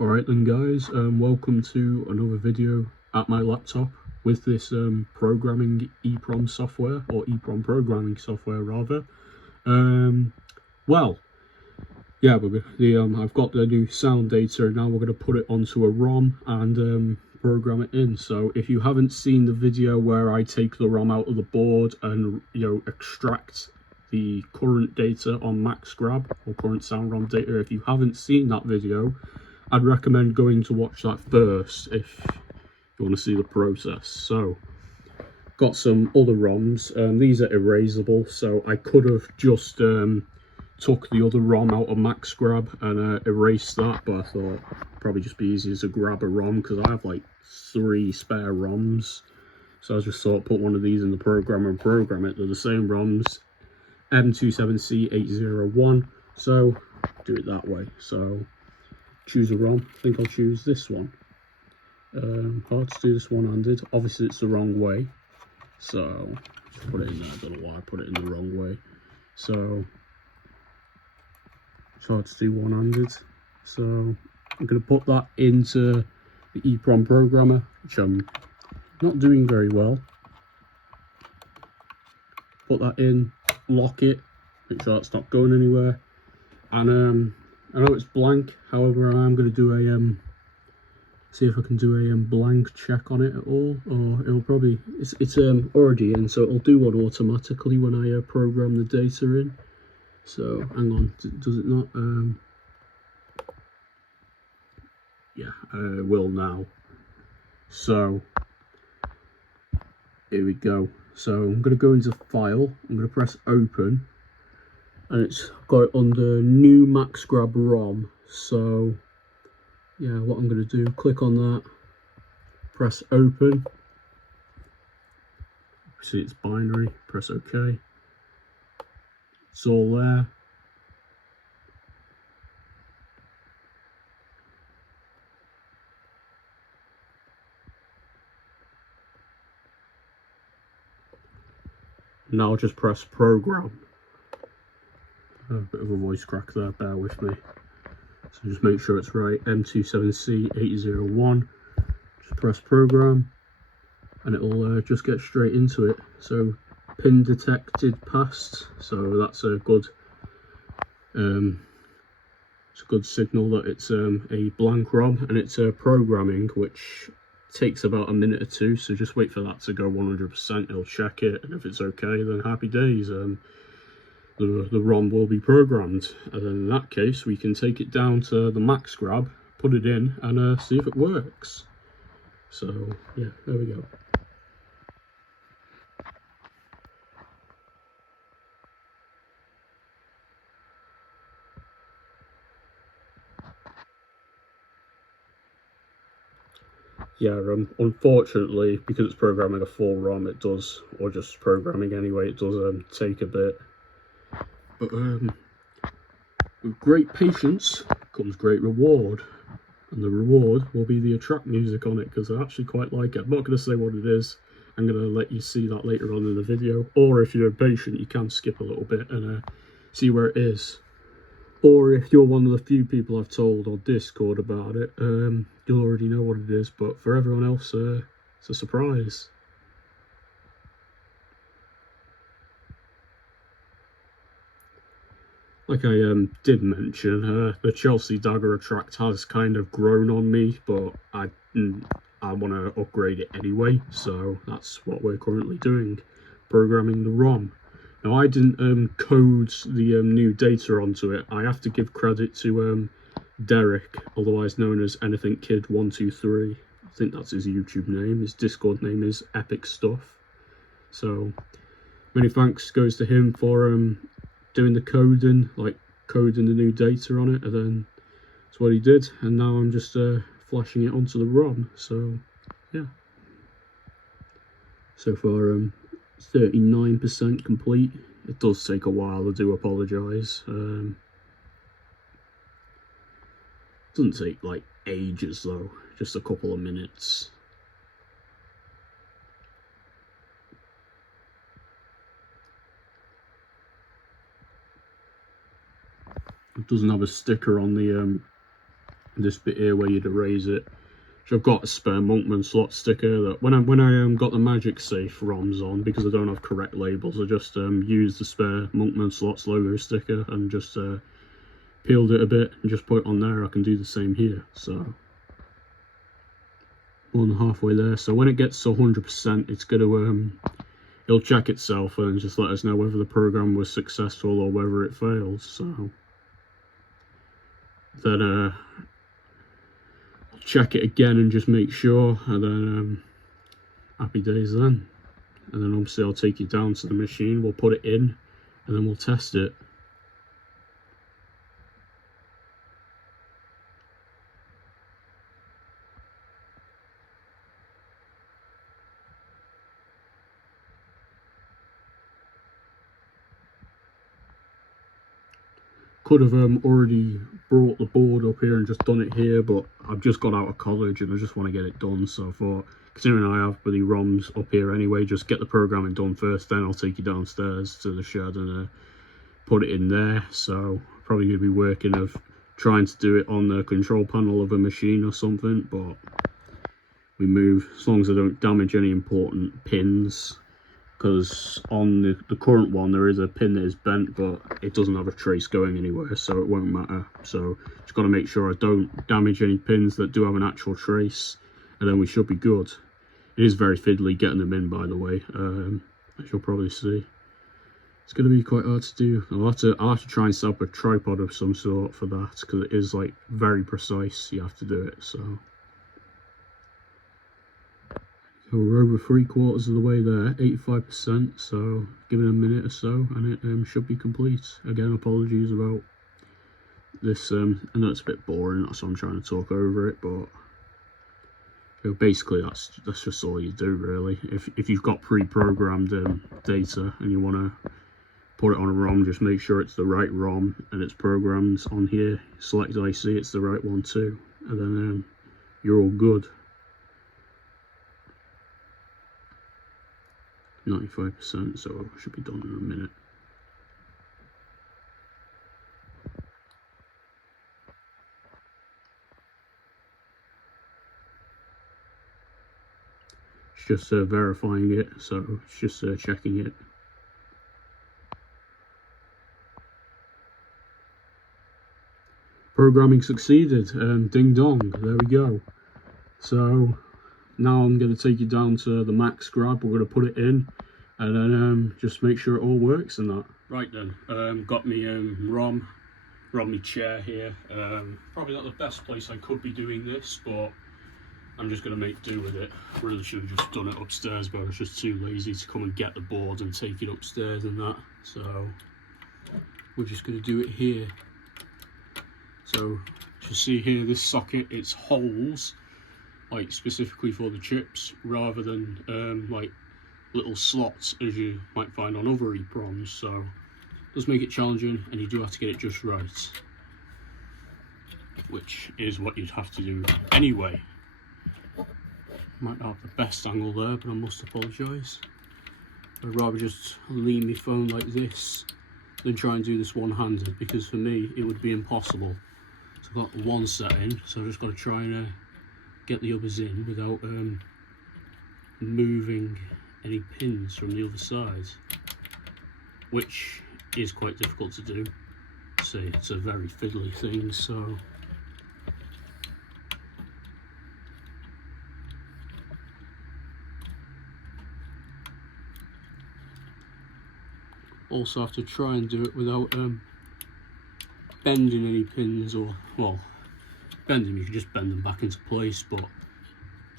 Alright then guys, welcome to another video at my laptop with this programming EEPROM software, or EEPROM programming software rather. I've got the new sound data and now we're going to put it onto a ROM and program it in. So if you haven't seen the video where I take the ROM out of the board and extract the current data on Maxx grab, or current sound ROM data, if you haven't seen that video, I'd recommend going to watch that first if you want to see the process. So, got some other ROMs. These are erasable, so I could have just took the other ROM out of Maxx grab and erased that, but I thought it'd probably just be easier to grab a ROM because I have like 3 spare ROMs. So I just thought put one of these in the program and program it. They're the same ROMs, M27C801. So do it that way. So choose a ROM. I think I'll choose this one. Hard to do this one-handed. Obviously it's the wrong way, so just put it in there. I don't know why I put it in the wrong way. So it's hard to do one-handed. So I'm going to put that into the EEPROM programmer, which I'm not doing very well. Put that in, lock it, make sure that's not going anywhere. And I know it's blank, however I'm going to do a see if I can do a blank check on it at all, or it'll probably, it's already in, so it'll do one automatically when I program the data in. So hang on, does it not? Yeah, it will now. So here we go. So I'm going to go into File, I'm going to press Open, and it's got it under New Maxx grab ROM. So yeah, what I'm going to do, click on that, press Open. See it's binary, press OK. It's all there. Now I'll just press Program. A bit of a voice crack there, bear with me. So just make sure it's right, M27C801. Just press Program, and it'll just get straight into it. So pin detected passed, so that's a good it's a good signal that it's a blank ROM, and it's programming, which takes about a minute or two. So just wait for that to go 100%. It'll check it, and if it's okay, then happy days. The ROM will be programmed, and then in that case we can take it down to the Maxx grab, put it in, and see if it works. So yeah, there we go. Yeah, unfortunately, because it's programming a full ROM, it does, or just programming anyway, it does take a bit. But with great patience comes great reward, and the reward will be the attract music on it, because I actually quite like it. I'm not going to say what it is. I'm going to let you see that later on in the video, or if you're impatient you can skip a little bit and see where it is. Or if you're one of the few people I've told on Discord about it, you'll already know what it is, but for everyone else it's a surprise. Like I did mention, the Chelsea Dagger Attract has kind of grown on me, but I want to upgrade it anyway, so that's what we're currently doing, programming the ROM. Now I didn't code the new data onto it. I have to give credit to Derek, otherwise known as Anything Kid 123. I think that's his YouTube name. His Discord name is Epic Stuff. So many thanks goes to him for doing the coding, like coding the new data on it, and then that's what he did, and now I'm just flashing it onto the ROM. So yeah, so far 39% complete. It does take a while, I do apologise. Doesn't take like ages though, just a couple of minutes. It doesn't have a sticker on the this bit here where you'd erase it. So I've got a spare Monkman slot sticker that when I got the Magic Safe ROMs on, because I don't have correct labels, I just used the spare Monkman Slots logo sticker and just peeled it a bit and just put it on there. I can do the same here. So more than halfway there. So when it gets to 100%, it's going to it'll check itself and just let us know whether the program was successful or whether it fails. So then check it again and just make sure, and then happy days then. And then obviously I'll take you down to the machine, we'll put it in, and then we'll test it. Could have already brought the board up here and just done it here, but I've just got out of college and I just want to get it done. So I thought, considering I have bloody ROMs up here anyway, just get the programming done first, then I'll take you downstairs to the shed and put it in there. So probably going to be working of trying to do it on the control panel of a machine or something, but we move as long as I don't damage any important pins. Because on the current one there is a pin that is bent, but it doesn't have a trace going anywhere, so it won't matter. So just got to make sure I don't damage any pins that do have an actual trace, and then we should be good. It is very fiddly getting them in, by the way, as you'll probably see. It's going to be quite hard to do. I'll have to try and set up a tripod of some sort for that, because it is like very precise. You have to do it. So we're over 3/4 of the way there, 85%, so give it a minute or so and it should be complete. Again, apologies about this, I know it's a bit boring, that's why I'm trying to talk over it, but basically that's just all you do really. If you've got pre-programmed data and you want to put it on a ROM, just make sure it's the right ROM and it's programmed on here, select IC, it's the right one too, and then you're all good. 95%, so it should be done in a minute. It's just verifying it, so it's just checking it. Programming succeeded, ding dong, there we go. So now I'm going to take you down to the Maxx grab, we're going to put it in, and then just make sure it all works and that. Right then, got me ROM on my chair here. Probably not the best place I could be doing this, but I'm just going to make do with it. Really should have just done it upstairs, but I was just too lazy to come and get the board and take it upstairs and that. So we're just going to do it here. So you see here, this socket, it's holes like specifically for the chips, rather than like little slots as you might find on other EEPROMs. So it does make it challenging, and you do have to get it just right, which is what you'd have to do anyway. Might not have the best angle there, but I must apologise. I'd rather just lean my phone like this than try and do this one-handed, because for me it would be impossible. So I've got one set in, so I've just got to try and get the others in without moving any pins from the other side, which is quite difficult to do. See, it's a very fiddly thing, so also have to try and do it without bending any pins, or, well, bending, you can just bend them back into place, but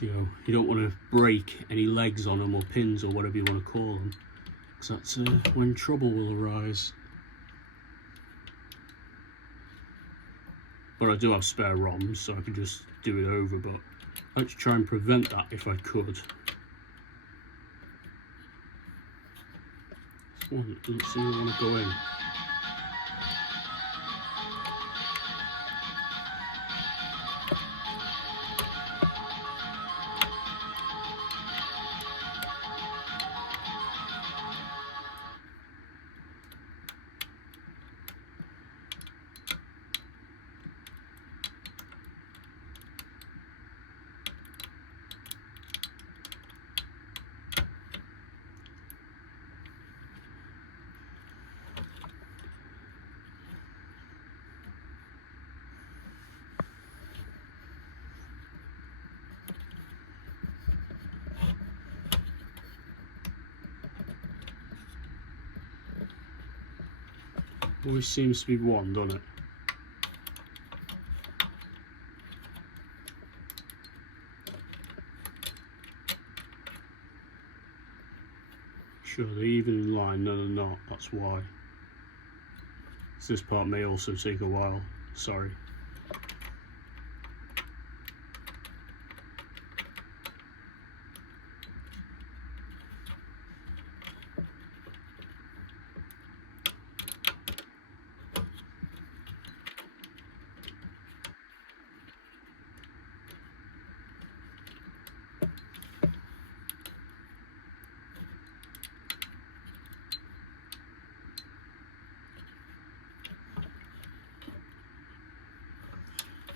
you know, you don't want to break any legs on them or pins or whatever you want to call them, because that's when trouble will arise. But I do have spare ROMs, so I can just do it over, but I'd like to try and prevent that if I could. This one doesn't seem to want to go in. Always seems to be one, doesn't it? Sure, they're even in line. No, they're not. That's why. So this part may also take a while. Sorry.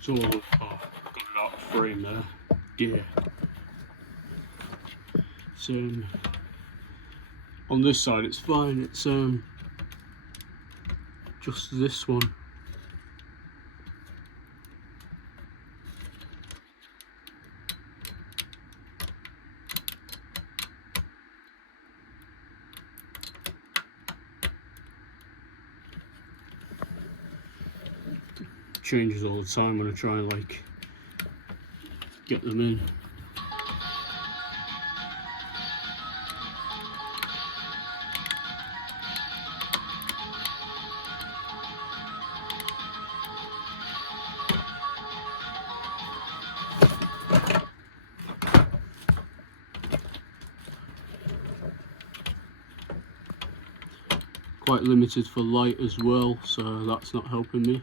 It's all, got it out of frame there. Yeah. So on this side it's fine. It's just this one. Changes all the time when I try and like get them in. Quite limited for light as well, so that's not helping me.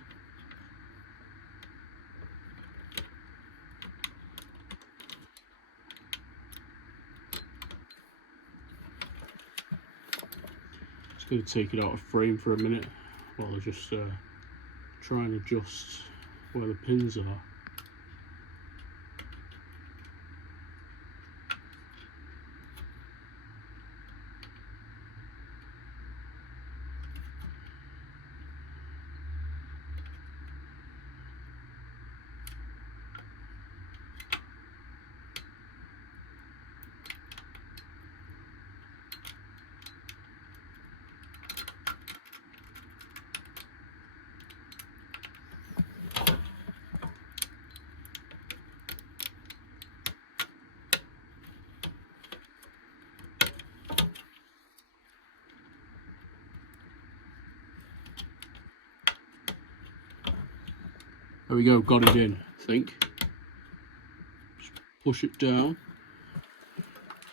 Going to take it out of frame for a minute while I just try and adjust where the pins are. There we go, got it in, I think. Just push it down.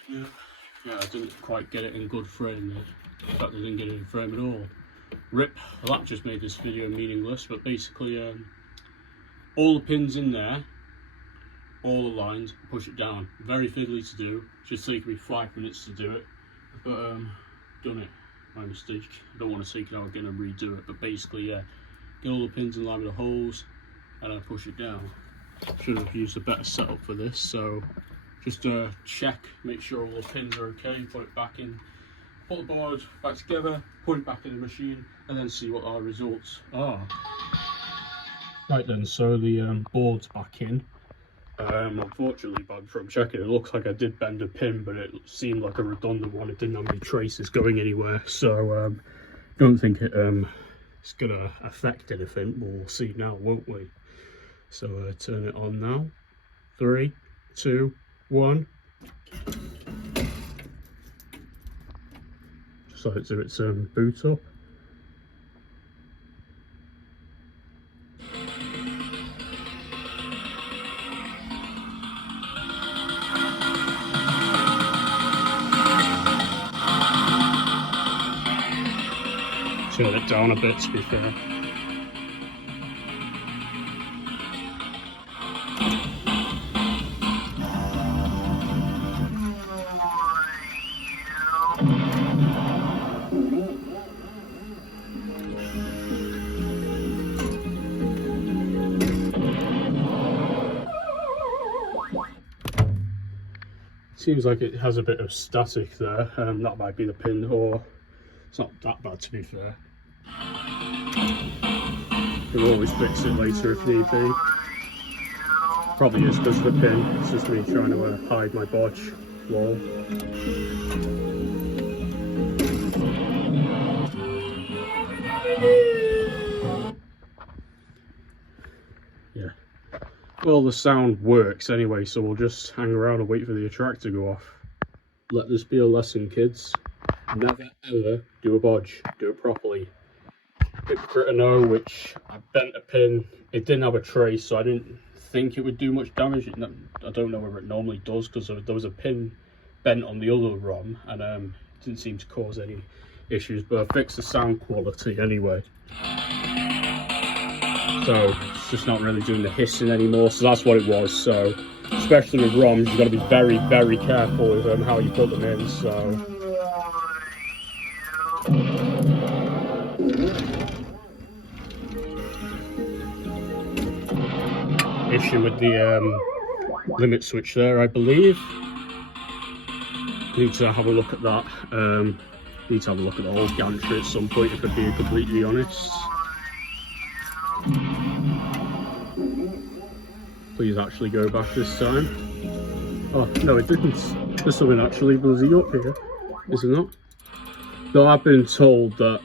Yeah, I didn't quite get it in good frame there. In fact, I didn't get it in frame at all. Rip, well, that just made this video meaningless, but basically all the pins in there, all aligned, push it down. Very fiddly to do, just taken me 5 minutes to do it, but done it. My mistake. I don't want to take it out again and redo it, but basically, yeah, get all the pins in line with the holes, and I push it down. Should have used a better setup for this, so just check, make sure all the pins are okay, put it back in, put the board back together, put it back in the machine, and then see what our results are. Right then, so the board's back in. Unfortunately, from checking, it looks like I did bend a pin, but it seemed like a redundant one. It didn't have any traces going anywhere, so don't think it's gonna affect anything. We'll see now, won't we? So turn it on now. 3, 2, 1. Just like to its boot up. Turn it down a bit, to be fair. Seems like it has a bit of static there. That might be the pin, or it's not that bad, to be fair. We'll always fix it later if need be. Probably is because of the pin. It's just me trying to hide my bodge. Lol. Well, the sound works anyway, so we'll just hang around and wait for the attract to go off. Let this be a lesson, kids. Never ever do a bodge. Do it properly. Hypocrite no, which I bent a pin. It didn't have a trace, so I didn't think it would do much damage. I don't know whether it normally does, because there was a pin bent on the other ROM, and it didn't seem to cause any issues, but I fixed the sound quality anyway. So it's just not really doing the hissing anymore, so that's what it was. So especially with ROMs, you've got to be very, very careful with how you put them in. So issue with the limit switch there, I believe. Need to have a look at that. Need to have a look at the whole gantry at some point, if I'm being completely honest. Please actually go back this time. Oh, no, it didn't. There's something actually bloody up here, is it not? Though I've been told that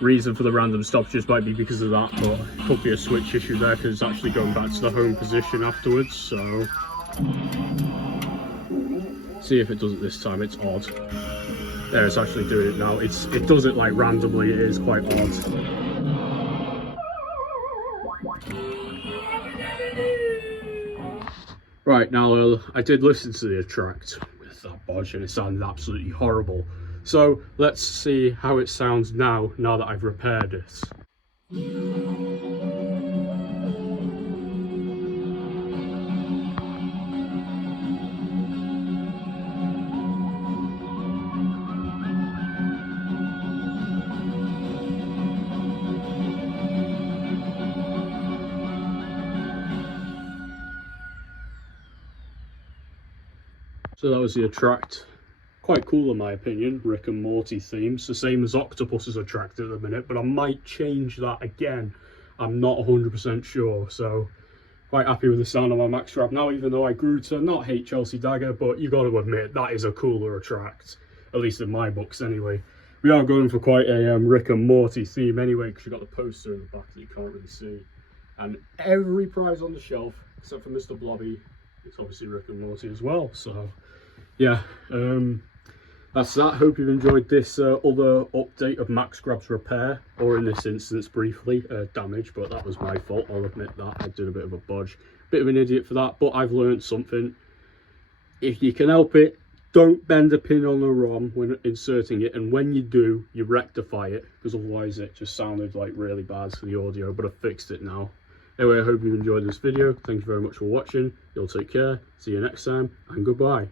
reason for the random stoppages might be because of that, but it could be a switch issue there, because it's actually going back to the home position afterwards, so... See if it does it this time. It's odd. There, it's actually doing it now. It does it like randomly. It is quite odd. Right, now I did listen to the attract with that bodge, and it sounded absolutely horrible. So let's see how it sounds now that I've repaired it. So that was the attract. Quite cool in my opinion, Rick and Morty themes. The same as Octopus's attract at the minute, but I might change that again. I'm not 100% sure, so quite happy with the sound of my Maxx wrap now, even though I grew to not hate Chelsea Dagger, but you got to admit, that is a cooler attract. At least in my books anyway. We are going for quite a Rick and Morty theme anyway, because you've got the poster in the back that you can't really see. And every prize on the shelf, except for Mr. Blobby, it's obviously Rick and Morty as well, so... yeah, that's that. Hope you've enjoyed this other update of Maxx Grab's repair, or in this instance briefly damage, but that was my fault, I'll admit that. I did a bit of a bodge, bit of an idiot for that, but I've learned something. If you can help it, don't bend a pin on a ROM when inserting it, and when you do, you rectify it, because otherwise it just sounded like really bad to the audio, but I've fixed it now. Anyway, I hope you've enjoyed this video. Thank you very much for watching. You'll take care, see you next time, and goodbye.